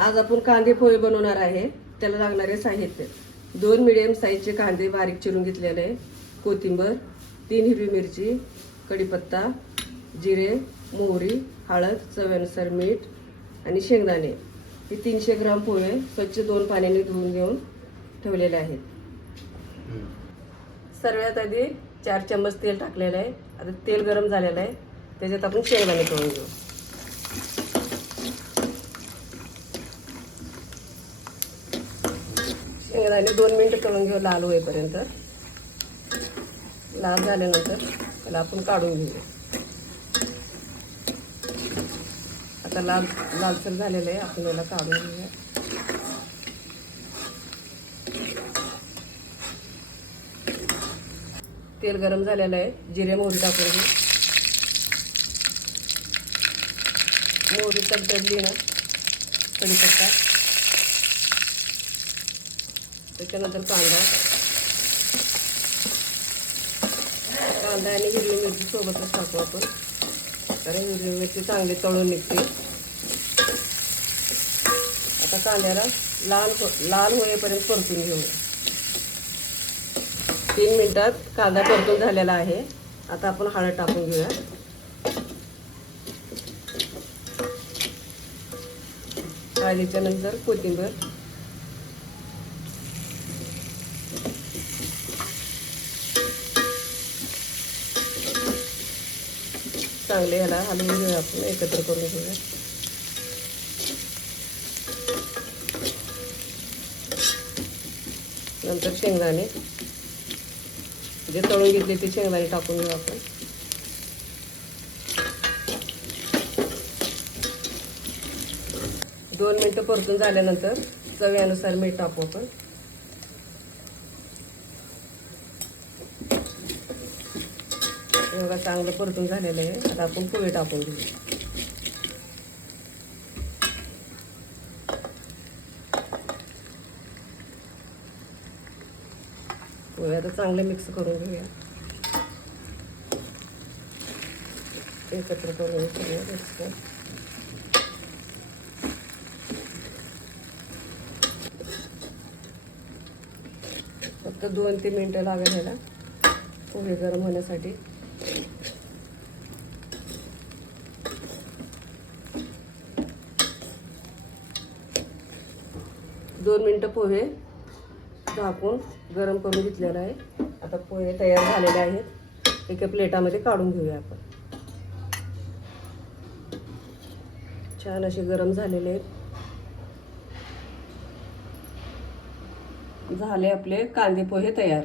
आज आपण कांदे पोहे बनवणार आहे. त्याला लागणारे साहित्य: 2 मिडियम साईजचे कांदे बारीक चिरून घेतलेले, कोथिंबीर, 3 हिरवी मिरची, कढीपत्ता, जिरे, मोहरी, हळद, चवीनुसार मीठ आणि शेंगदाणे. हे 300 ग्राम पोहे स्वच्छ 2 पाण्याने धुवून घेऊन ठेवलेले आहेत. सर्वात आधी 4 चम्मच तेल टाकलेलं आहे. आता तेल गरम झालेलं आहे, त्याच्यात आपण शेंगदाणे तळून घेऊ. शेंगदाणे 2 मिनिटं तळून घेऊ, लाल होईपर्यंत. लाल झाल्यानंतर त्याला आपण काढून घेऊ. आता लालसर झालेलं आहे, आपण याला काढून घेऊया. तेल गरम झालेलं आहे, जिरे मोहरी टाकून घेऊ. मोहरी तडतडली ना, कढीपत्ता, त्याच्यानंतर कांदा आणि हिरवी मिरची सोबतच टाकू आपण, कारण हिरवी मिरची चांगली तळून निघते. आता कांद्याला लाल होईपर्यंत परतून घेऊया. 3 मिनिटात कांदा परतून झालेला आहे. आता आपण हळद टाकून घेऊया. हळदीच्या नंतर कोथिंबीर, चांगले ह्याला हलवून घेऊया, आपण एकत्र करून घेऊया. नंतर शेंगदाणे जे तळून घेतले ते शेंगदाणे टाकून घेऊ आपण. दोन मिनिटं परतून झाल्यानंतर चवीनुसार मीठ टाकू आपण. बघा, चांगलं परतून झालेलं आहे. आता आपण पोहे टाकून घेऊ. पोहे आता चांगले मिक्स करून घेऊया, एकत्र करून घेऊया. फक्त 2-3 मिनिटं लागेल ह्याला पोहे गरम होण्यासाठी. दोन मिनिटं पोहे झाकून गरम करून घेतलेला आहे. आता पोहे तयार झालेले आहेत. एका प्लेटामध्ये काढून घेऊया आपण. छान असे गरम झालेले आहेत. झाले आपले कांदे पोहे तयार.